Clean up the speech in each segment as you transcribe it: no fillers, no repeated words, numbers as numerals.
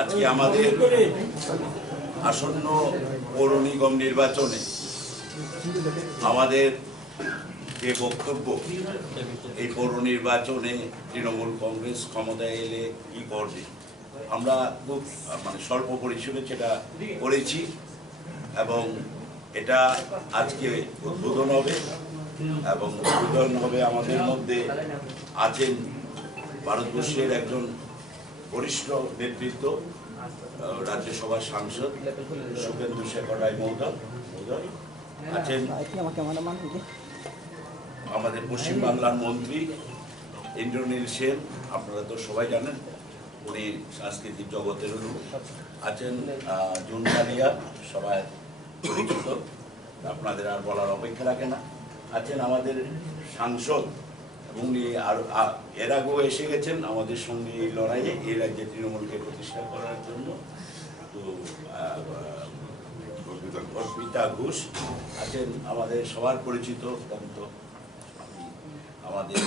আজকে আমাদের আসন্ন পৌর নিগম নির্বাচনে আমাদের যে বক্তব্য, এই পৌর নির্বাচনে তৃণমূল কংগ্রেস ক্ষমতায় এলে কি করবে, আমরা খুব স্বল্প পরিসরে সেটা করেছি এবং এটা আজকে উদ্বোধন হবে। এবং উদ্বোধন হবে আমাদের মধ্যে আছেন ভারতবর্ষের একজন বরিষ্ঠ নেতৃত্ব, রাজ্যসভার সাংসদ শুভেন্দু শেখর রায় মহোদয় আছেন, আমাদের পশ্চিমবাংলার মন্ত্রী ইন্দ্রনীল সেন, আপনারা তো সবাই জানেন উনি সাংস্কৃতিক জগতের আছেন, জুনকালিয়া সবাই পরিচিত, আপনাদের আর বলার অপেক্ষা রাখে না। আছেন আমাদের সাংসদ এবং উনি এর আগেও এসে গেছেন আমাদের সঙ্গে এই লড়াইয়ে, এই রাজ্যে তৃণমূলকে প্রতিষ্ঠা করার জন্য। তো অর্পিতা ঘোষ আছেন, আমাদের সবার পরিচিত অত্যন্ত, আমাদের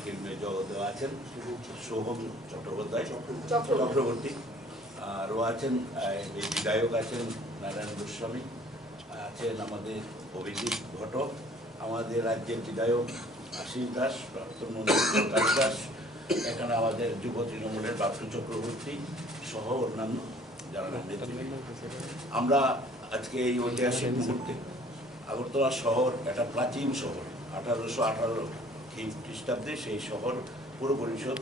ফিল্মের জগতে আছেন সোহম চক্রবর্তী, আরও আছেন বিধায়ক আছেন নারায়ণ গোস্বামী, আছেন আমাদের অভিজিৎ ঘটক, আমাদের রাজ্যের বিধায়ক আশিস দাস, প্রাক্তন মন্ত্রী প্রকাশ দাস, এখানে আমাদের যুব তৃণমূলের বাপু চক্রবর্তী সহ অন্যান্য যারা নেতৃত্ব। আমরা আজকে এই ঐতিহাসিক মুহূর্তে, আগরতলা শহর একটা প্রাচীন শহর, 1818 খ্রিস্টাব্দে সেই শহর পুর পরিষদ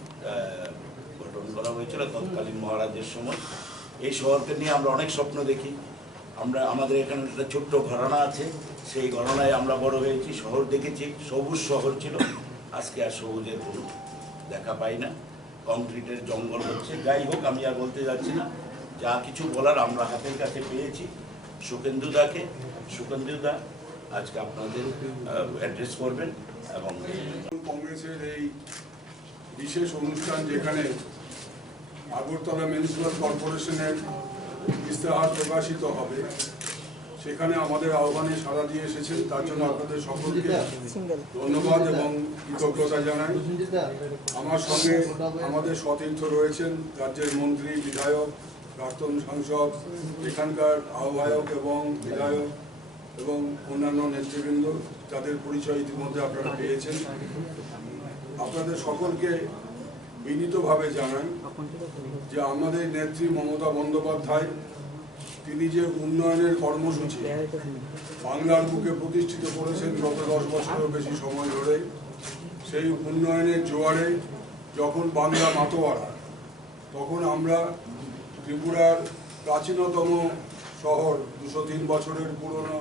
গঠন করা হয়েছিল তৎকালীন মহারাজের সময়। এই শহরকে নিয়ে আমরা অনেক স্বপ্ন দেখি। আমাদের এখানে একটা ছোট্ট ঘরানা আছে, সেই ঘরানায় আমরা বড় হয়েছি, শহর দেখেছি, সবুজ শহর ছিল। আজকে আর সবুজের কোনো দেখা পাই না, কংক্রিটের জঙ্গল হচ্ছে। যাই হোক, আমি আর বলতে যাচ্ছি না, যা কিছু বলার আমরা হাতের কাছে পেয়েছি। সুকেন্দুদা আজকে আপনাদের অ্যাড্রেস করবেন এবং কংগ্রেসের এই বিশেষ অনুষ্ঠান, যেখানে আগরতলা মিউনিসিপ্যাল কর্পোরেশনের ইস্তেহার প্রকাশিত হবে, সেখানে আমাদের আহ্বানে সাড়া দিয়ে এসেছেন, তার জন্য আপনাদের সকলকে ধন্যবাদ এবং কৃতজ্ঞতা জানাই। আমার সঙ্গে আমাদের সতীর্থ রয়েছেন, রাজ্যের মন্ত্রী, বিধায়ক, প্রাক্তন সাংসদ, এখানকার আহ্বায়ক এবং বিধায়ক এবং অন্যান্য নেতৃবৃন্দ, যাদের পরিচয় ইতিমধ্যে আপনারা পেয়েছেন। আপনাদের সকলকে বিনীতভাবে জানাই যে আমাদের নেত্রী মমতা বন্দ্যোপাধ্যায়, তিনি যে উন্নয়নের কর্মসূচি বাংলার বুকে প্রতিষ্ঠিত করেছেন গত 10 বছরেরও বেশি সময় ধরে, সেই উন্নয়নের জোয়ারে যখন বাংলা মাতোয়ারা, তখন আমরা ত্রিপুরার প্রাচীনতম শহর, 203 বছরের পুরনো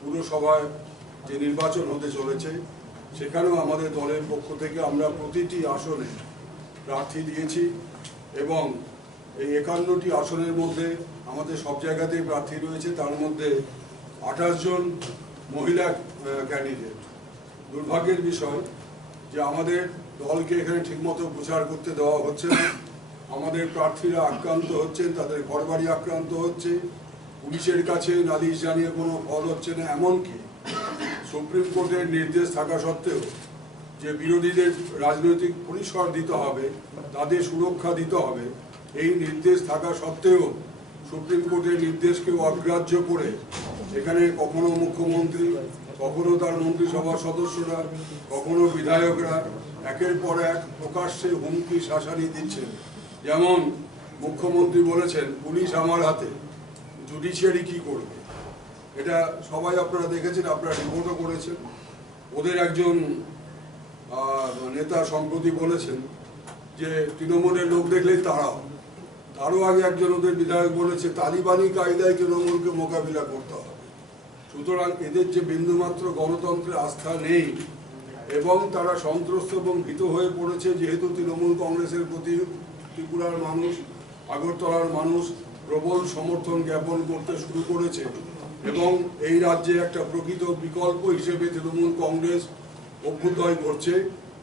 পুরসভায় যে নির্বাচন হতে চলেছে, সেখানেও আমাদের দলের পক্ষ থেকে আমরা প্রতিটি আসনে প্রার্থী দিয়েছি এবং এই 51টি আসনের মধ্যে আমাদের সব জায়গাতেই প্রার্থী রয়েছে, তার মধ্যে 28 জন মহিলা ক্যান্ডিডেট। দুর্ভাগ্যের বিষয় যে আমাদের দলকে এখানে ঠিকমতো প্রচার করতে দেওয়া হচ্ছে না। আমাদের প্রার্থীরা আক্রান্ত হচ্ছেন, তাদের ঘরবাড়ি আক্রান্ত হচ্ছে, পুলিশের কাছে নালিশ জানিয়ে কোনো ফল হচ্ছে না। এমনকি সুপ্রিম কোর্টের নির্দেশ থাকা সত্ত্বেও যে বিরোধীদের রাজনৈতিক পরিসর দিতে হবে, তাদের সুরক্ষা দিতে হবে, এই নির্দেশ থাকা সত্ত্বেও সুপ্রিম কোর্টের নির্দেশকেও অগ্রাহ্য করে এখানে কখনো মুখ্যমন্ত্রী, কখনো তার মন্ত্রিসভার সদস্যরা, কখনো বিধায়করা একের পর এক প্রকাশ্যে হুমকি শাসানি দিচ্ছেন। যেমন মুখ্যমন্ত্রী বলেছেন, পুলিশ আমার হাতে, জুডিশিয়ারি কি করবে। এটা সবাই আপনারা দেখেছেন, আপনারা রিপোর্টও করেছেন। ওদের একজন নেতা সম্প্রতি বলেছেন যে তৃণমূলের লোক দেখলেই তারাও। তারও আগে একজন ওদের বিধায়ক বলেছে, তালিবানি কায়দায় তৃণমূলকে মোকাবিলা করতে হবে। সুতরাং এদের যে বিন্দুমাত্র গণতন্ত্রে আস্থা নেই এবং তারা সন্ত্রস্ত এবং ভীত হয়ে পড়েছে, যেহেতু তৃণমূল কংগ্রেসের প্রতি ত্রিপুরার মানুষ, আগরতলার মানুষ প্রবল সমর্থন জ্ঞাপন করতে শুরু করেছে এবং এই রাজ্যে একটা প্রকৃত বিকল্প হিসেবে তৃণমূল কংগ্রেস অভ্যুদয় করছে,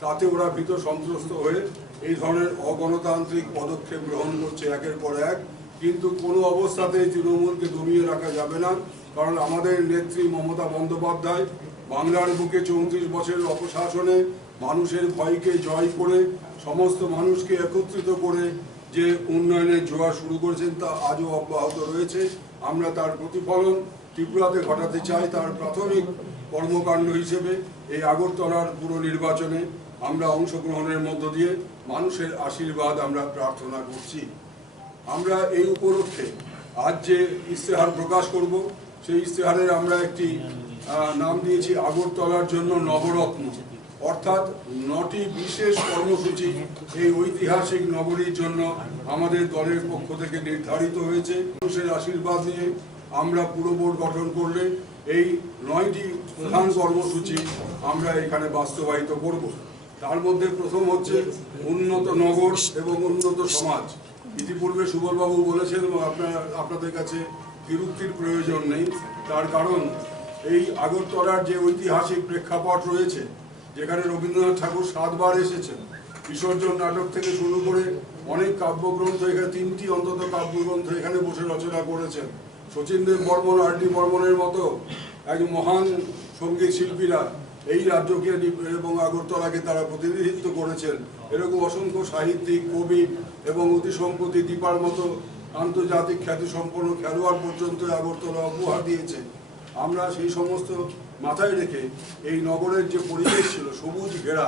তাতে ওরা ভীত সন্ত্রস্ত হয়ে এই ধরনের অগণতান্ত্রিক পদক্ষেপ গ্রহণ করছে একের পর এক। কিন্তু কোনো অবস্থাতেই তৃণমূলকে দমিয়ে রাখা যাবে না, কারণ আমাদের নেত্রী মমতা বন্দ্যোপাধ্যায় বাংলার বুকে 34 বছরের অপশাসনে মানুষের ভয়কে জয় করে সমস্ত মানুষকে একত্রিত করে যে উন্নয়নের জোয়ার শুরু করেছেন তা আজও অব্যাহত রয়েছে। আমরা তার প্রতিফলন ত্রিপুরাতে ঘটাতে চাই। তার প্রাথমিক কর্মকাণ্ড হিসেবে এই আগরতলার পুরো নির্বাচনে আমরা অংশগ্রহণের মধ্য দিয়ে মানুষের আশীর্বাদ আমরা প্রার্থনা করছি। আমরা এই উপলক্ষে আজ যে ইশতেহার প্রকাশ করব সেই ইশতেহারের আমরা একটি নাম দিয়েছি আগরতলার জন্য নবরত্ন, অর্থাৎ 9টি বিশেষ কর্মসূচি এই ঐতিহাসিক নগরীর জন্য আমাদের দলের পক্ষ থেকে নির্ধারিত হয়েছে। মানুষের আশীর্বাদ নিয়ে আমরা পুরো বোর্ড গঠন করলে এই 9টি প্রধান কর্মসূচি আমরা এখানে বাস্তবায়িত করব। তার মধ্যে প্রথম হচ্ছে উন্নত নগর এবং উন্নত সমাজ। ইতিপূর্বে সুবলবাবু বলেছেন এবং আপনাদের কাছে বিরক্তির প্রয়োজন নেই। তার কারণ এই আগরতলার যে ঐতিহাসিক প্রেক্ষাপট রয়েছে, যেখানে রবীন্দ্রনাথ ঠাকুর 7 বার এসেছেন, বিসর্জন নাটক থেকে শুরু করে অনেক কাব্যগ্রন্থ, এখানে 3টি অন্তত কাব্যগ্রন্থ এখানে বসে রচনা করেছেন। শচীনদেব বর্মন, আর.ডি. বর্মনের মতো এক মহান সঙ্গীত শিল্পীরা এই রাজ্যকে এবং আগরতলাকে তারা প্রতিনিধিত্ব করেছেন। এরকম অসংখ্য সাহিত্যিক, কবি এবং অতি সম্প্রতি দীপার মতো আন্তর্জাতিক খ্যাতিসম্পন্ন খেলোয়াড় পর্যন্ত আগরতলা উপহার দিয়েছে। আমরা সেই সমস্ত মাথায় রেখে এই নগরের যে পরিবেশ ছিল সবুজ ঘেরা,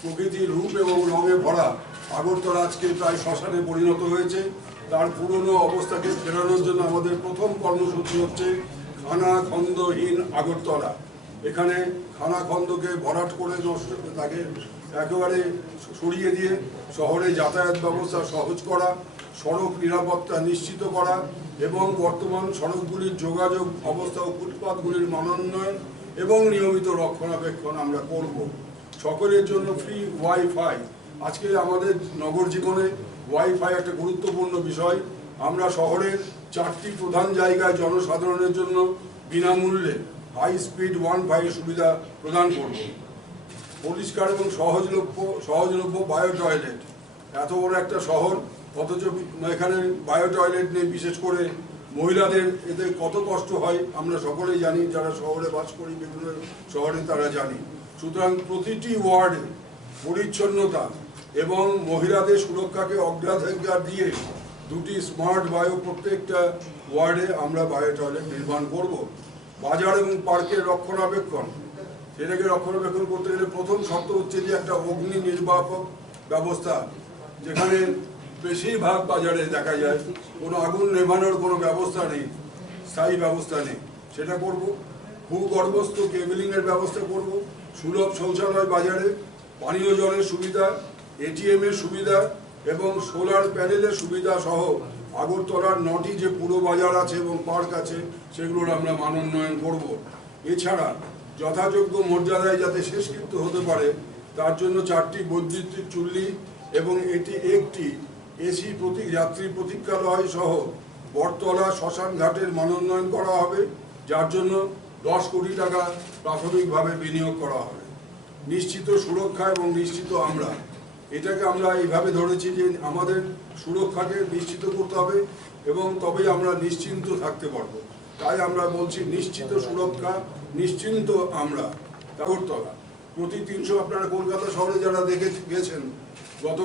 প্রকৃতির রূপ এবং রঙে ভরা, আগরতলা আজকে প্রায় শ্মশানে পরিণত হয়েছে। তার পুরনো অবস্থাকে ফেরানোর জন্য আমাদের প্রথম কর্মসূচি হচ্ছে খানাখন্দহীন আগরতলা। এখানে খানাখন্দকে ভরাট করে তাকে একেবারে সরিয়ে দিয়ে শহরে যাতায়াত ব্যবস্থা সহজ করা, সড়ক নিরাপত্তা নিশ্চিত করা এবং বর্তমান সড়কগুলির যোগাযোগ অবস্থা ও ফুটপাথগুলির মানোন্নয়ন এবং নিয়মিত রক্ষণাবেক্ষণ আমরা করব। সকলের জন্য ফ্রি ওয়াইফাই। আজকে আমাদের নগর জীবনে ওয়াইফাই একটা গুরুত্বপূর্ণ বিষয়। আমরা শহরের 4টি প্রধান জায়গায় জনসাধারণের জন্য বিনামূল্যে হাই স্পিড ওয়াইফাই সুবিধা প্রদান করব। পরিষ্কার এবং সহজলভ্য বায়ো টয়লেট। এত বড় একটা শহর, অথচ এখানে বায়ো টয়লেট নেই। বিশেষ করে মহিলাদের এতে কত কষ্ট হয় আমরা সকলেই জানি, যারা শহরে বাস করি বিভিন্ন শহরে তারা জানি। সুতরাং প্রতিটি ওয়ার্ডে পরিচ্ছন্নতা এবং মহিলাদের সুরক্ষাকে অগ্রাধিকার দিয়ে 2টি স্মার্ট বায়ো প্রত্যেকটা ওয়ার্ডে আমরা বায়ো টয়লেট নির্মাণ করব। বাজার এবং পার্কের রক্ষণাবেক্ষণ, সেটাকে রক্ষণাবেক্ষণ করতে গেলে প্রথম শর্ত হচ্ছে যে একটা অগ্নি নির্বাপক ব্যবস্থা। যেখানে বেশিরভাগ বাজারে দেখা যায় কোনো আগুন নেভানোর কোনো ব্যবস্থা নেই, স্থায়ী ব্যবস্থা নেই, সেটা করব। ভূগর্ভস্থ কেবলিংয়ের ব্যবস্থা করব। সুলভ শৌচালয় বাজারে, পানীয় জলের সুবিধা, এটিএমের সুবিধা এবং সোলার প্যানেলের সুবিধা সহ আগরতলার 9টি যে পুরো বাজার আছে এবং পার্ক আছে সেগুলোর আমরা মানোন্নয়ন করব। এছাড়া যথাযোগ্য মর্যাদায় যাতে শেষকৃত্য হতে পারে তার জন্য 4টি বৈদ্যুতিক চুল্লি এবং একটি এসি যাত্রী প্রতীক্ষালয় সহ বটতলা শ্মশান ঘাটের মানোন্নয়ন করা হবে, যার জন্য 10 কোটি টাকা প্রাথমিকভাবে বিনিয়োগ করা হবে। নিশ্চিত সুরক্ষা এবং নিশ্চিত আমরা, এটাকে আমরা এইভাবে ধরেছি যে আমাদের সুরক্ষাকে নিশ্চিত করতে হবে এবং তবেই আমরা নিশ্চিন্ত থাকতে পারবো। তাই আমরা বলছি নিশ্চিত সুরক্ষা, নিশ্চিন্ত আমরা। আগরতলা প্রতি 300, আপনারা কলকাতা শহরে যারা দেখে গেছেন গত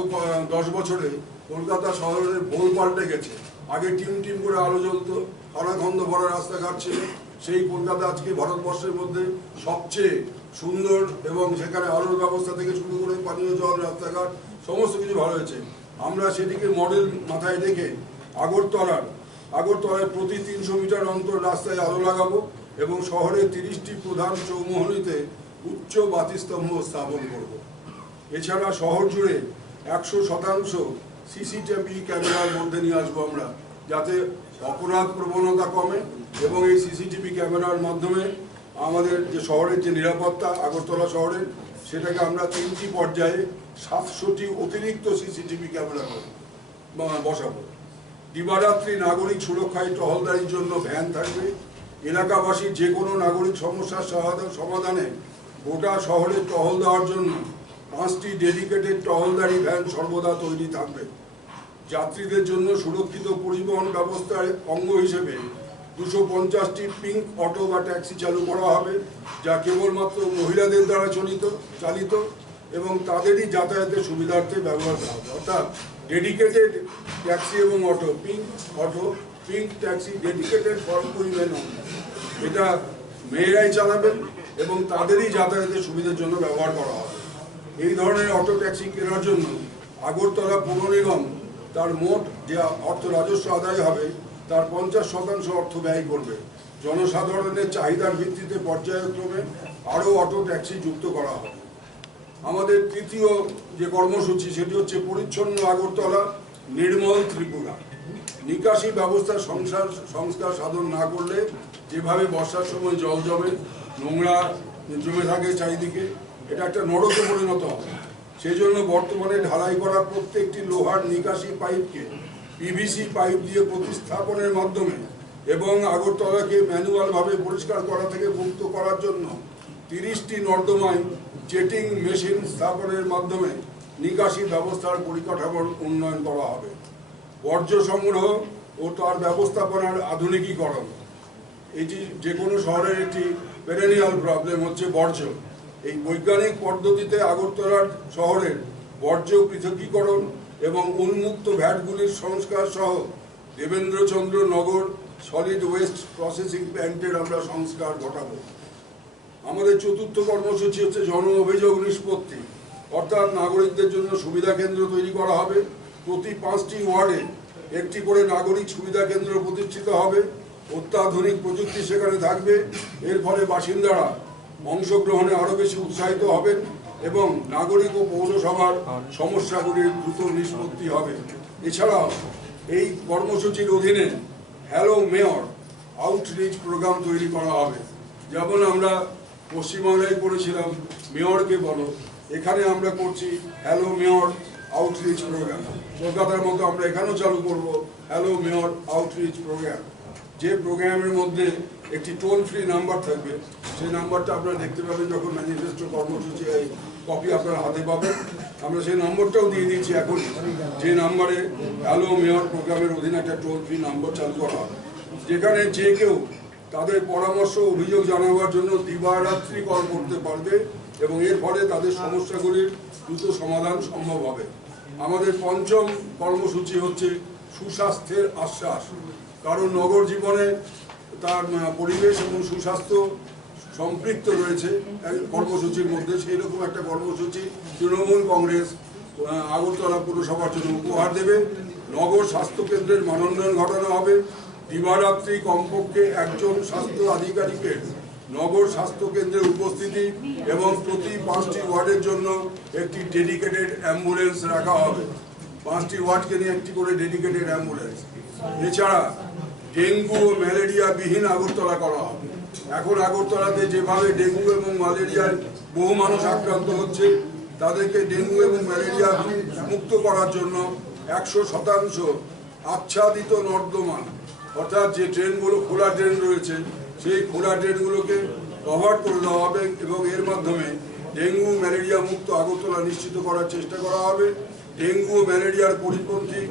10 বছরে কলকাতা শহরের ভোল পাল্টে গেছে। আগে টিম করে আলো জ্বলতো, খানাখন্দ ভরা রাস্তাঘাট ছিল। সেই কলকাতা আজকে ভারতবর্ষের মধ্যে সবচেয়ে সুন্দর এবং সেখানে আলোর ব্যবস্থা থেকে শুরু করে পানীয় জল, রাস্তাঘাট সমস্ত কিছু ভালো হয়েছে। আমরা সেটিকে মডেল মাথায় রেখে আগরতলায় প্রতি 300 মিটার অন্তর রাস্তায় আলো লাগাবো এবং শহরের 30টি প্রধান চৌমুহনীতে উচ্চ বাতিস্তম্ভ স্থাপন করব। এছাড়া শহর জুড়ে 100% সিসিটিভি ক্যামেরার মধ্যে নিয়ে আসবো আমরা, যাতে অপরাধ প্রবণতা কমে এবং এই সিসিটিভি ক্যামেরার মাধ্যমে আমাদের যে শহরের যে নিরাপত্তা আগরতলা শহরের, সেটাকে আমরা 3টি পর্যায়ে 700টি অতিরিক্ত সিসিটিভি ক্যামেরা বসাবো। দিবারাত্রি নাগরিক সুরক্ষায় টহলদারির জন্য ভ্যান থাকবে। এলাকাবাসীর যে কোনো নাগরিক সমস্যার সমাধানে গোটা শহরে টহল দেওয়ার জন্য 5টি ডেডিকেটেড টহলদারি ভ্যান সর্বদা তৈরি থাকবে। যাত্রীদের জন্য সুরক্ষিত পরিবহন ব্যবস্থার অঙ্গ হিসেবে 250টি পিঙ্ক অটো বা ট্যাক্সি চালু করা হবে, যা কেবলমাত্র মহিলাদের দ্বারা চালিত এবং তাদেরই যাতায়াতের সুবিধার্থে ব্যবহার করা হবে। অর্থাৎ ডেডিকেটেড ট্যাক্সি এবং auto, pink taxi dedicated for women. এটা মেয়েরাই চালাবেন এবং তাদেরই যাতায়াতের সুবিধার জন্য ব্যবহার করা হবে। এই ধরনের অটো ট্যাক্সি কেনার জন্য আগরতলা পৌর নিগম তার মোট যে অর্থ রাজস্ব আদায় হবে তার 50% অর্থ ব্যয় করবে। জনসাধারণের চাহিদার ভিত্তিতে পর্যায়ক্রমে আরও অটো ট্যাক্সি যুক্ত করা হবে। আমাদের তৃতীয় যে কর্মসূচি সেটি হচ্ছে পরিচ্ছন্ন আগরতলা, নির্মল ত্রিপুরা। নিকাশি ব্যবস্থার সংস্কার সাধন না করলে যেভাবে বর্ষার সময় জল জমে, নোংরা জমে থাকে চারিদিকে, এটা একটা নরকে পরিণত হবে। সেই জন্য বর্তমানে ঢালাই করা প্রত্যেকটি লোহার নিকাশি পাইপকে পিভিসি পাইপ দিয়ে প্রতিস্থাপনের মাধ্যমে এবং আগরতলাকে ম্যানুয়ালভাবে পরিষ্কার করা থেকে মুক্ত করার জন্য 30টি নর্দমায় জেটিং মেশিন স্থাপনের মাধ্যমে নিকাশি ব্যবস্থার পরিকাঠামোর উন্নয়ন করা হবে। বর্জ্য সংগ্রহ ও তার ব্যবস্থাপনার আধুনিকীকরণ। এটি যে কোনো শহরের একটি পেরেনিয়াল প্রবলেম হচ্ছে বর্জ্য। এই বৈজ্ঞানিক পদ্ধতিতে আগরতলার শহরের বর্জ্য পৃথকীকরণ এবং উন্মুক্ত ভ্যাটগুলির সংস্কার সহ দেবেন্দ্রচন্দ্র নগর সলিড ওয়েস্ট প্রসেসিং প্ল্যান্টের আমরা সংস্কার ঘটাবো। আমাদের চতুর্থ কর্মসূচি হচ্ছে জন অভিযোগ নিষ্পত্তি, অর্থাৎ নাগরিকদের জন্য সুবিধা কেন্দ্র তৈরি করা হবে। প্রতি 5টি ওয়ার্ডে একটি করে নাগরিক সুবিধা কেন্দ্র প্রতিষ্ঠিত হবে। অত্যাধুনিক প্রযুক্তি সেখানে থাকবে। এর ফলে বাসিন্দারা অংশগ্রহণে আরও বেশি উৎসাহিত হবেন এবং নাগরিক ও পৌরসভার সমস্যাগুলির দ্রুত নিষ্পত্তি হবে। এছাড়াও এই কর্মসূচির অধীনে হ্যালো মেয়র আউটরিচ প্রোগ্রাম তৈরি করা হবে। যেমন আমরা পশ্চিমবাংলায় করেছিলাম মেয়রকে বলো, এখানে আমরা করছি হ্যালো মেয়র আউটরিচ প্রোগ্রাম। কলকাতার মতো আমরা এখানেও চালু করব হ্যালো মেয়র আউটরিচ প্রোগ্রাম, যে প্রোগ্রামের মধ্যে একটি টোল ফ্রি নাম্বার থাকবে। সেই নাম্বারটা আপনারা দেখতে পাবেন যখন ম্যানিফেস্টো কর্মসূচি এই কপি আপনারা হাতে পাবেন। আমরা সেই নম্বরটাও দিয়ে দিচ্ছি এখন, যে নাম্বারে হ্যালো মেয়র প্রোগ্রামের অধীনে একটা টোল ফ্রি নাম্বার চালু করা হবে, যেখানে যে কেউ তাদের পরামর্শ অভিযোগ জানাবার জন্য দিবারাত্রি কল করতে পারবে এবং এর ফলে তাদের সমস্যাগুলির দ্রুত সমাধান সম্ভব হবে। আমাদের পঞ্চম কর্মসূচি হচ্ছে সুস্বাস্থ্যের আশ্বাস। কারণ নগর জীবনে তার পরিবেশ এবং সুস্বাস্থ্য সম্পৃক্ত রয়েছে কর্মসূচির মধ্যে। সেই রকম একটা কর্মসূচি তৃণমূল কংগ্রেস আগরতলা পুরসভার জন্য উপহার দেবে। নগর স্বাস্থ্যকেন্দ্রের মানোন্নয়ন ঘটানো হবে। দিবারাত্রি কমপক্ষে একজন স্বাস্থ্য আধিকারিকের নগর স্বাস্থ্যকেন্দ্রের উপস্থিতি এবং প্রতি 5টি ওয়ার্ডের জন্য একটি ডেডিকেটেড অ্যাম্বুলেন্স রাখা হবে। 5টি ওয়ার্ডকে নিয়ে একটি করে ডেডিকেটেড অ্যাম্বুলেন্স। এছাড়া ডেঙ্গু ও ম্যালেরিয়া বিহীন আগরতলা করা হবে। এখন আগরতলাতে যেভাবে ডেঙ্গু এবং ম্যালেরিয়ায় বহু মানুষ আক্রান্ত হচ্ছে, তাদেরকে ডেঙ্গু এবং ম্যালেরিয়া মুক্ত করার জন্য 100% আচ্ছাদিত নর্দমা, অর্থাৎ যে ট্রেনগুলো খোলা ট্রেন রয়েছে সেই খোলা ট্রেনগুলোকে কভার করে দেওয়া হবে এবং এর মাধ্যমে ডেঙ্গু ম্যালেরিয়া মুক্ত আগরতলা নিশ্চিত করার চেষ্টা করা হবে। ডেঙ্গু ও ম্যালেরিয়ার পরিপন্থী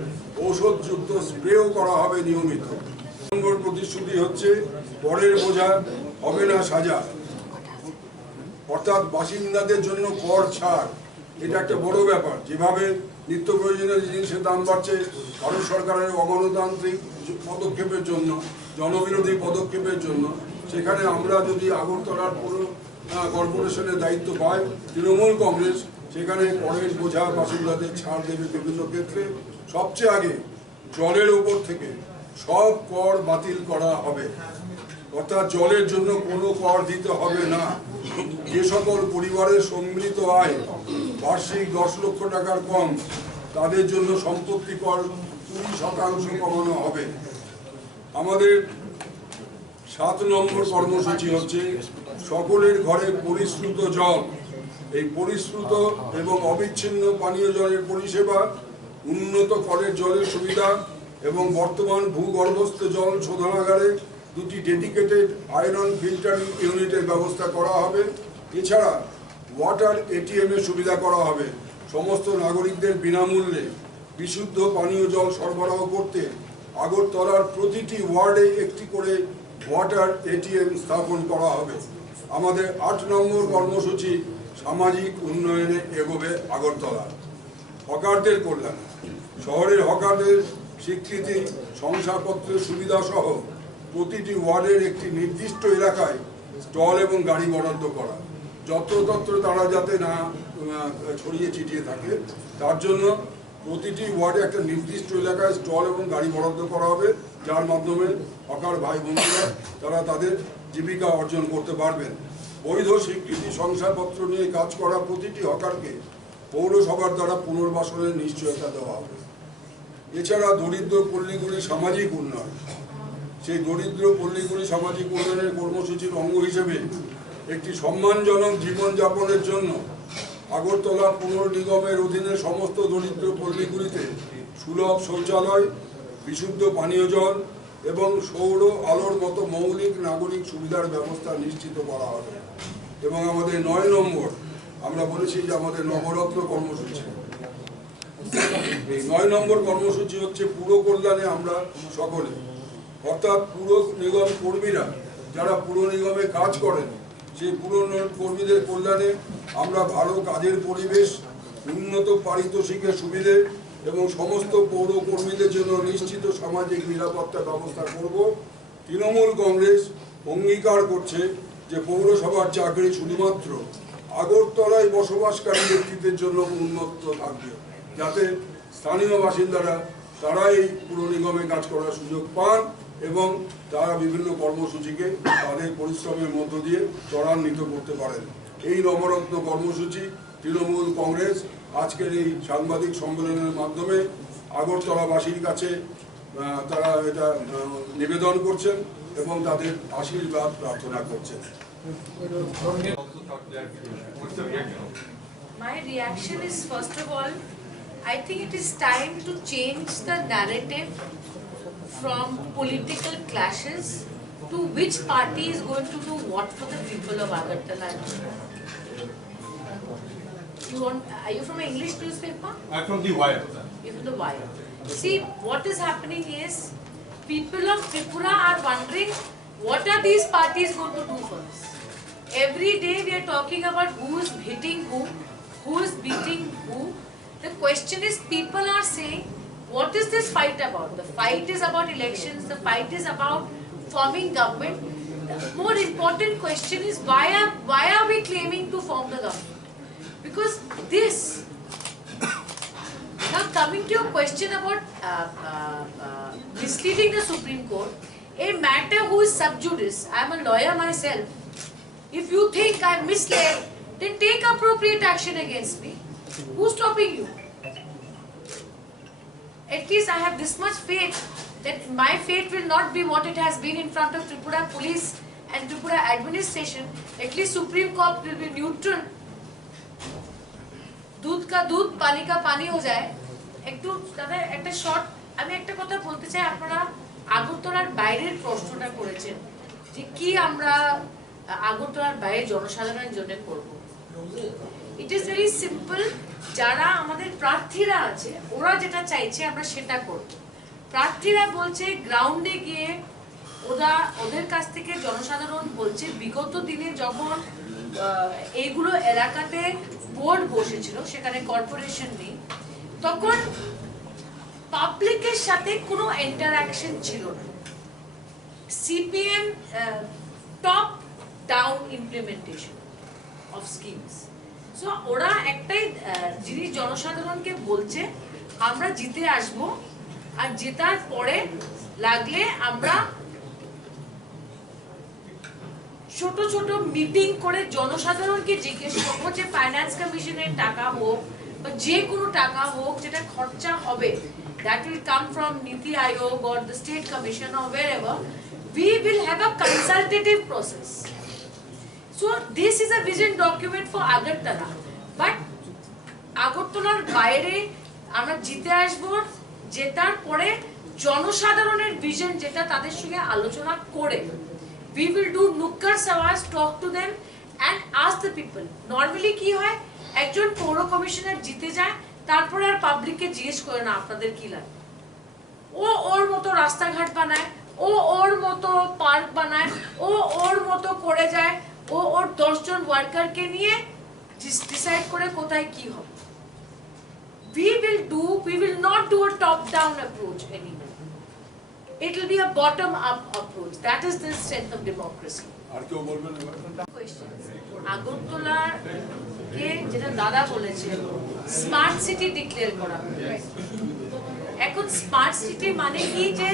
ঔষধযুক্ত স্প্রেও করা হবে নিয়মিত। নম্বর প্রতিশ্রুতি হচ্ছে করের বোঝা হবে না সাজা, অর্থাৎ বাসিন্দাদের জন্য কর ছাড়। এটা একটা বড় ব্যাপার। যেভাবে নিত্য প্রয়োজনীয় জিনিসের দাম বাড়ছে, ভারত সরকারের অগণতান্ত্রিক পদক্ষেপের জন্য, জনবিরোধী পদক্ষেপের জন্য, সেখানে আমরা যদি আগরতলার পুরো কর্পোরেশনের দায়িত্ব পাই তৃণমূল কংগ্রেস, সেখানে করের বোঝা বাসিন্দাদের ছাড় দেবে বিভিন্ন ক্ষেত্রে। সবচেয়ে আগে জলের উপর থেকে সব কর বাতিল করা হবে, অর্থাৎ জলের জন্য কোনো কর দিতে হবে না। যে সকল পরিবারের সম্মিলিত আয় বার্ষিক 10 লক্ষ টাকার কম, তাদের জন্য সম্পত্তি কর 20% কমানো হবে। আমাদের 7 নম্বর কর্মসূচি হচ্ছে সকলের ঘরে পরিশ্রুত জল। এই পরিশ্রুত এবং অবিচ্ছিন্ন পানীয় জলের পরিষেবা, উন্নত কলের জলের সুবিধা এবং বর্তমান ভূগর্ভস্থ জল শোধনাগারে 2টি ডেডিকেটেড আয়রন ফিল্টারিং ইউনিটের ব্যবস্থা করা হবে। এছাড়া ওয়াটার ATM এর সুবিধা করা হবে। সমস্ত নাগরিকদের বিনামূল্যে বিশুদ্ধ পানীয় জল সরবরাহ করতে আগরতলার প্রতিটি ওয়ার্ডে একটি করে ওয়াটার এটিএম স্থাপন করা হবে। আমাদের 8 নম্বর কর্মসূচি সামাজিক উন্নয়নে এগোবে আগরতলা। হকারদের কল্যাণ, শহরের হকারদের স্বীকৃতি, শংসাপত্রের সুবিধা সহ প্রতিটি ওয়ার্ডের একটি নির্দিষ্ট এলাকায় স্টল এবং গাড়ি বরাদ্দ করা, যত্রতত্র তারা যাতে না ছড়িয়ে ছিটিয়ে থাকে তার জন্য প্রতিটি ওয়ার্ডে একটা নির্দিষ্ট এলাকায় স্টল এবং গাড়ি বরাদ্দ করা হবে, যার মাধ্যমে হকার ভাই বোনেরা তারা তাদের জীবিকা অর্জন করতে পারবেন। বৈধ স্বীকৃতি শংসাপত্র নিয়ে কাজ করা প্রতিটি হকারকে পৌরসভার দ্বারা পুনর্বাসনের নিশ্চয়তা দেওয়া হবে। এছাড়া দরিদ্র পল্লীগুলি সামাজিক উন্নয়ন, সেই দরিদ্র পল্লীগুলি সামাজিক উন্নয়নের কর্মসূচির অঙ্গ হিসেবে একটি সম্মানজনক জীবনযাপনের জন্য আগরতলা পৌর নিগমের অধীনে সমস্ত দরিদ্র পল্লীগুলিতে সুলভ শৌচালয়, বিশুদ্ধ পানীয় জল এবং সৌর আলোর মতো মৌলিক নাগরিক সুবিধার ব্যবস্থা নিশ্চিত করা হবে। এবং আমাদের 9 নম্বর আমরা বলেছি যে আমাদের নবরত্ন কর্মসূচি, এই 9 নম্বর কর্মসূচি হচ্ছে পুর কল্যাণে আমরা সকলে, অর্থাৎ পুর নিগম কর্মীরা যারা পুর নিগমে কাজ করেন সেই পুর কর্মীদের কল্যাণে আমরা ভালো কাজের পরিবেশ, উন্নত পারিতোষিকের সুবিধে এবং সমস্ত পৌর কর্মীদের জন্য নিশ্চিত সামাজিক নিরাপত্তা ব্যবস্থা করব। তৃণমূল কংগ্রেস অঙ্গীকার করছে যে পৌরসভার চাকরি শুধুমাত্র আগরতলায় বসবাসকারী ব্যক্তিদের জন্য উন্মুক্ত থাকবে, যাতে স্থানীয় বাসিন্দারা তারা এই পুর নিগমে কাজ করার সুযোগ পান এবং তারা বিভিন্ন কর্মসূচিকে তাদের পরিশ্রমের মধ্য দিয়ে ত্বরান্বিত করতে পারেন। এই নবরত্ন কর্মসূচি তৃণমূল কংগ্রেস আজকের এই সাংবাদিক সম্মেলনের মাধ্যমে আগরতলাবাসীর কাছে তারা এটা নিবেদন করছেন এবং তাদের আশীর্বাদ প্রার্থনা করছেন। My reaction is, first of all, I think it is time to change the narrative from political clashes to which party is going to do what for the people of Agartala. Are you from an English newspaper? I'm from the Wire. You're from the Wire. See, what is happening is, people of Tripura are wondering, what are these parties going to do for us? Every day we are talking about who is hitting who is beating who. The question is, people are saying, what is this fight about? The fight is about elections, the fight is about forming government. The more important question is, why are we claiming to form the government? Because this, now coming to your question about misleading the Supreme Court, a matter who is sub judice, I am a lawyer myself. If you think I am misled, then take appropriate action against me. Who's stopping you? At least I have this much faith that my fate will not be what it has been in front of Tripura police and Tripura administration. At least Supreme Court will be neutral. दूध का दूध पानी का पानी हो जाए। একটু দাদা একটা শর্ট আমি একটা কথা বলতে চাই, আপনারা আগরতলার বাইরের প্রশ্নটা করেছেন যে কি আমরা আগরতলার বাইরে জনসাধারণের জন্য করব। ইট ইজ ভেরি সিম্পল, যারা আমাদের প্রার্থীরা আছে ওরা যেটা চাইছে আমরা সেটা করব। প্রার্থীরা বলছে গ্রাউন্ডে গিয়ে ওদের কাছ থেকে জনসাধারণ বলছে বিগত দিনে যখন এইগুলো এলাকাতে বোর্ড বসেছিল, সেখানে কর্পোরেশন নেই, তখন পাবলিকের সাথে কোনো ইন্টারঅ্যাকশন ছিল না। CPM top down implementation of schemes. So ওরা একটাই জিনিস জনসাধারণকে বলছে, আমরা জিতে আসব, আর জেতার পরে লাগলে আমরা ছোট ছোট মিটিং করে জনসাধারণকে জিজ্ঞেস করবো যে ফাইন্যান্স কমিশনের টাকা হোক বা যে কোনো টাকা হোক যেটা খরচা হবে, that will come from Niti Aayog or the State Commission or wherever, we will have a consultative process. So this is a vision document for Agartala, but আগরতলার বাইরে আমরা জিতে আসবো, জেতার পরে জনসাধারণের ভিশন যেটা তাদের সঙ্গে আলোচনা করে we will do nukkar sawas, talk to them and ask the people. Normally কি হয়, একজন পৌর কমিশনার জিতে যায়, তারপরে আর পাবলিককে জিজ্ঞেস করে না আপনাদের কি লাগে। ও ওর মতো রাস্তাঘাট বানায়, ও ওর মতো পার্ক বানায়, ও ওর মতো করে যায়, ও ওর 10 জন ওয়ার্কারকে নিয়ে ডিসাইড করে কোথায় কি হবে। We will not do a top down approach anymore. It will be a bottom up approach. That is the strength of democracy. আর কেউ বলবেন এবার? আগরতলার কে যেটা দাদা বলেছে স্মার্ট সিটি ডিক্লেয়ার করা, এখন স্মার্ট সিটি মানে কি যে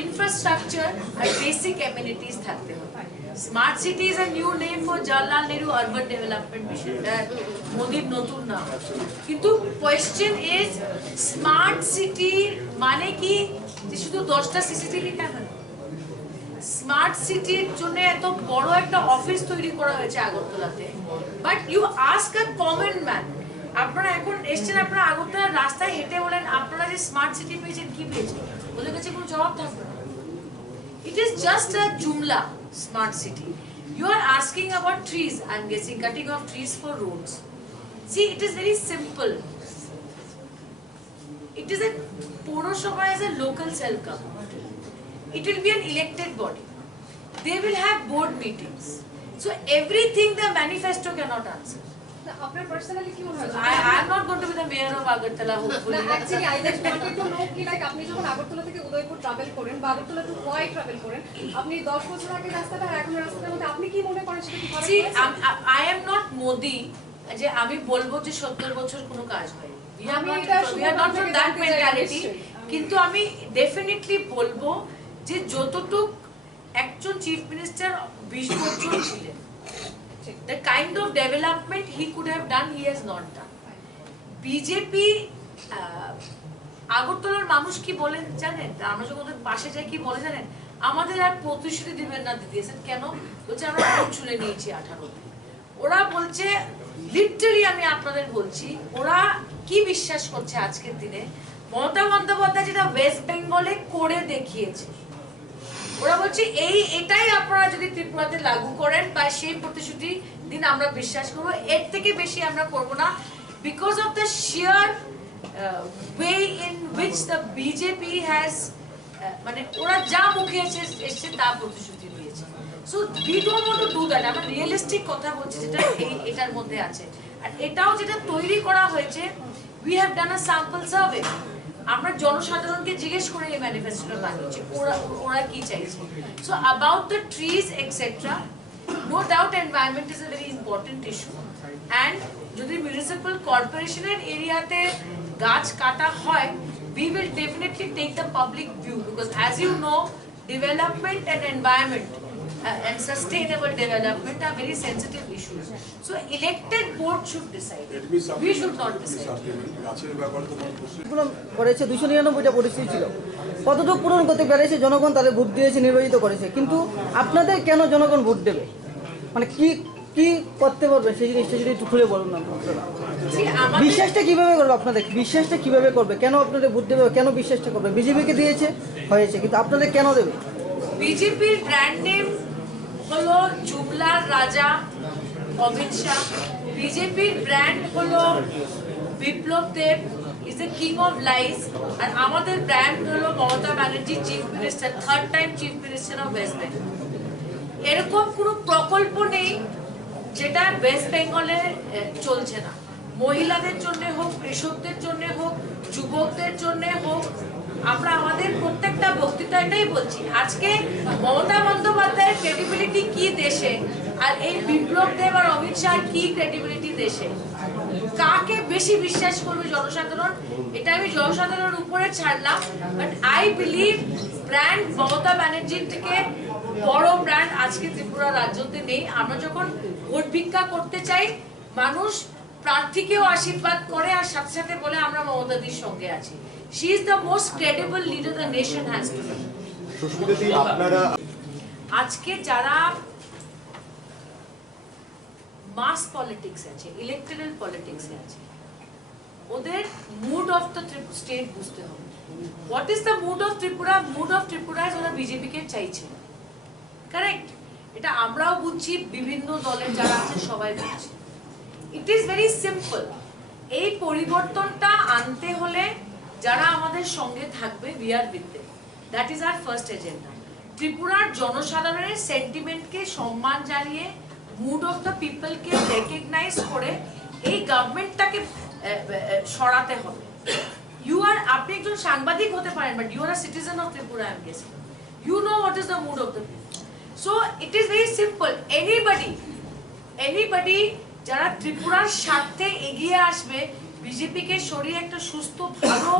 ইনফ্রাস্ট্রাকচার আর বেসিক অ্যামিনিটিস থাকতে হবে। Smart city is a new name for Jawaharlal Nehru urban development mission, মোদির নতুন নাম। কিন্তু কোয়েশ্চেন ইজ স্মার্ট সিটি মানে কি যে শুধু 10টা সিসিটিভি ক্যামেরা? স্মার্ট সিটির জন্য এত বড় একটা অফিস তৈরি করা হয়েছে আগরতলাতে, but you ask a common man, আপনারা এখন এসছেন, আপনারা আগরতলার রাস্তায় হেঁটে বলেন আপনারা যে স্মার্ট সিটি পেয়েছেন, কি পেয়েছেন? ওদের কাছে কোনো জবাব থাকবে না। It is just a jumla smart city. You are asking about trees, I'm guessing, cutting off trees for roads. See, it is very simple. It is a Purashobha is a local self-government. It will be an elected body. They will have board meetings. So everything the manifesto cannot answer. আপনার personally কি মনে হয়? I am not going to be the mayor of Agartala, hopefully. Actually, I just wanted to know কি like আপনি যখন আগরতলা থেকে Udaipur travel করেন বা আগরতলা টু ওয়াই ট্রাভেল করেন, আপনি 10 বছর আগে রাস্তাটা আর এখন রাস্তাটার মধ্যে আপনি কি মনে করেন সেটা কি ফারাক See, পড়েছে? I am not Modi যে আমি বলবো যে 70 বছর কোনো কাজ হয়। We are আমি not এটা from that শুধু mentality. নিশ্চয়ই। কিন্তু আমি ডেফিনেটলি বলবো যে যতটুক একজন চিফ মিনিস্টার 20 বছর ছিলেন, the kind of development he could have done, he has not done. BJP আগরতলার মানুষ কি বলেন জানেন? আমরা যখন ওদের পাশে যাই কি বলে জানেন? আমাদের আর প্রতিশ্রুতি দিবেন না দিয়েছেন কেন? বলছে আমরা ভোট ছুঁড়ে নিয়েছি 18-তে। ওরা বলছে লিটারালি, আমি আপনাদের বলছি, ওরা কি বিশ্বাস করছে আজকের দিনে? মমতা বন্দ্যোপাধ্যায় যেটা ওয়েস্ট বেঙ্গলে করে দেখিয়েছে, ওরা বলছে এটাই আপনারা যদি ত্রিপুরাতে লাগু করেন বা সেই প্রতিশ্রুতি দিন আমরা বিশ্বাস করবো, এর থেকে বেশি আমরা করবো না, because of the shear way in which the BJP has, মানে ওরা যা মুখে এসছে তা প্রতিশ্রুতি দিয়েছে। So we don't want to do that. আমরা রিয়েলিস্টিক কথা বলছি যেটা এটার মধ্যে আছে। আর এটাও যেটা তৈরি করা হয়েছে, we have done a sample survey. আমরা জনসাধারণকে জিজ্ঞেস করে এই ম্যানিফেস্টোটা বানিয়েছি ওরা কি চাইছে। So about the trees etcetera, no doubt environment is a very important issue, and যদি মিউনিসিপ্যাল কর্পোরেশনের এরিয়াতে গাছ কাটা হয়, we will definitely take the public view, because as you know, development and environment and sustainable development are very sensitive issues. So elected board should decide. We should not decide. গাছের ব্যাপারে তো কোনো প্রশ্ন পূরণ করেছে, 299টা পরিস্থিতি ছিল, কতটুকু পূরণ করতে পেরেছে? জনগণ তাদের ভোট দিয়েছে, নির্বাচিত করেছে, কিন্তু আপনাদের কেন জনগণ ভোট দেবে? মানে কি কি করতে পারবে সেই জিনিসটা যদি একটু খুলে বলুন না আপনারা। See, আমাদের বিশ্বাসটা কিভাবে করবে আপনাদের? বিশ্বাসটা কিভাবে করবে? কেন আপনাদের ভোট দেবে? কেন বিশ্বাসটা করবে? বিজেপিকে দিয়েছে, হয়েছে, কিন্তু আপনাদের কেন দেবে? বিজেপির ব্র্যান্ড নেম হলো জুমলার রাজা অমিত শাহ। বিজেপির ব্র্যান্ড হলো Biplab Deb, is the king of lies. আর আমাদের ব্র্যান্ড হলো Mamata Banerjee, chief minister, 3rd time chief minister of West Bengal. এরকম কোনো প্রকল্প নেই যেটা ওয়েস্ট বেঙ্গলে চলছে না। মহিলাদের জন্য হোক, কৃষকদের জন্য হোক, যুবকদের জন্য হোক, আমরা আমাদের প্রত্যেকটা বক্তৃতা এটাই বলছি। আজকে মমতা বন্দ্যোপাধ্যায়ের ক্রেডিবিলিটি কি দেশে, আর এই বিপ্লব দেব আর অমিত শাহ কি ক্রেডিবিলিটি দেশে? কাকে বেশি বিশ্বাস করবে জনসাধারণ? এটা আমি জনসাধারণের উপরে ছাড়লাম, but I believe brand Mamata ব্যানার্জির থেকে বড় ব্র্যান্ড আজকে ত্রিপুরা রাজ্যতে নেই। আমরা যখন ভোট ভিক্ষা করতে চাই, মানুষ প্রার্থীকেও আশীর্বাদ করে আর সাথে সাথে বলে আমরা মমতাদির সঙ্গে আছি। She is the most credible leader the nation has today. আজকে যারা মাস পলিটিক্স আছে, ইলেকট্রাল পলিটিক্সে আছে, ওদের মুড অফ দ্য স্টেট বুঝতে হবে। What is the mood of Tripura? Mood of Tripura ওরা বিজেপিকে চাইছে, কারেক্ট? এটা আমরাও বুঝছি, বিভিন্ন দলের যারা আছে সবাই বুঝছে। It is very simple. এই পরিবর্তনটা আনতে হলে যারা আমাদের সঙ্গে থাকবে we are with them, that is our first agenda. ত্রিপুরার জনসাধারণের সেন্টিমেন্টকে সম্মান জানিয়ে, মুড অফ দ্য পিপলকে রেকগনাইজ করে এই গভর্নমেন্টটাকে সরাতে হবে। আপনি একজন সাংবাদিক হতে পারেন, but you are a citizen of Tripura, I am guessing. You know what is the mood of the people. So it is very simple. Anybody যারা ত্রিপুরার স্বার্থে এগিয়ে আসবে, বিজেপি কে সরিয়ে একটা সুস্থ ভালো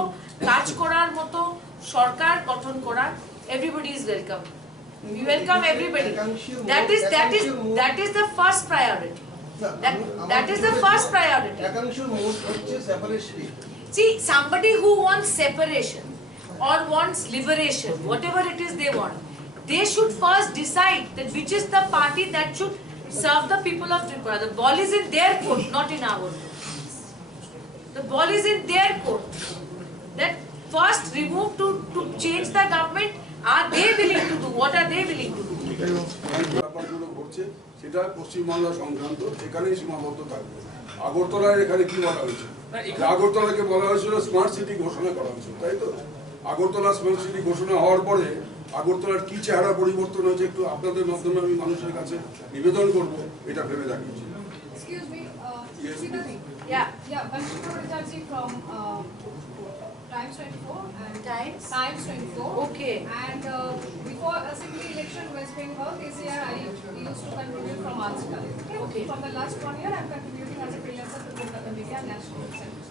কাজ করার মতো সরকার গঠন করার, everybody is welcome. We welcome everybody. That is the first priority. That is the first priority. একাংশের মোট হচ্ছে separation. See, somebody who wants separation or wants liberation, whatever it is they want, they should first decide that which is the party that should serve the people of Tripura. The ball is in their court, not in our court. The ball is in their court. That first remove to change the government. Are they willing to do? What are they willing to do? ব্যাপারগুলো ঘটছে সেটা পশ্চিমবাংলা সংক্রান্ত, এখানেই সীমাবদ্ধ থাকবে। আগরতলার এখানে কি বলা হয়েছে? আগরতলাকে বলা হয়েছিল স্মার্ট সিটি ঘোষণা করা হয়েছিল, তাই তো? আগরতলা স্মার্ট সিটি ঘোষণা হওয়ার পরে আগরতলার কি চেহারা পরিবর্তন হয়েছে একটু আপনাদের মাধ্যমে আমি মানুষের কাছে নিবেদন করব, এটা ভেবে দেখিয়েছি। Excuse me, Yes. Sitaji. Yeah. Yeah, Vanshika Bhattacharjee from Times 24 and Times? Times 24. Okay. And before Assembly election West Bengal, this year I used to contribute from Archikal. Okay. From the last 1 year, I'm contributing as a freelancer to Kolkata Media and National Center.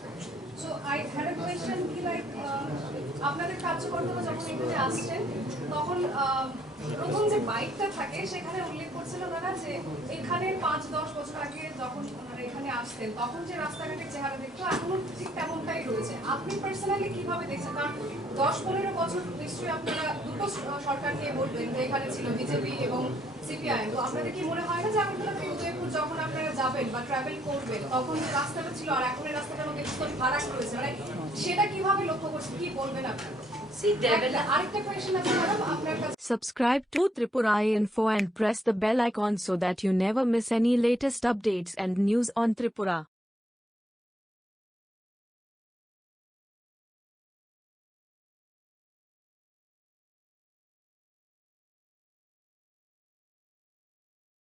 So I had a question, কি like আপনাদের কার্যকর্তারা যখন এখানে আসছেন তখন প্রথম যে বাইকটা থাকে সেখানে উল্লেখ করছিল তারা যে এখানে 5-10 বছর আগে যখন ওনারা এখানে আসতেন তখন যে রাস্তাঘাটের চেহারা দেখতো এখনো ঠিক তেমনটাই রয়েছে। আপনি পার্সোনালি কিভাবে দেখছেন? কারণ 10-15 বছর নিশ্চয়ই আপনারা দুটো সরকার নিয়ে বলবেন যে এখানে ছিল বিজেপি এবং সিপিআই, তো আপনাদের কি মনে হয় না যে আগরতলা থেকে উদয়পুর যখন আপনারা যাবেন বা ট্রাভেল করবেন তখন যে রাস্তাটা ছিল আর এখনের রাস্তাটার মধ্যে ভীষণ ফারাক রয়েছে, মানে সেটা কিভাবে লক্ষ্য করছেন, কি বলবেন আপনারা? See, আরেকটা কোয়েশ্চেন আছে ম্যাডাম আপনার কাছে। Subscribe to Tripura Info and press the bell icon so that you never miss any latest updates and news on Tripura.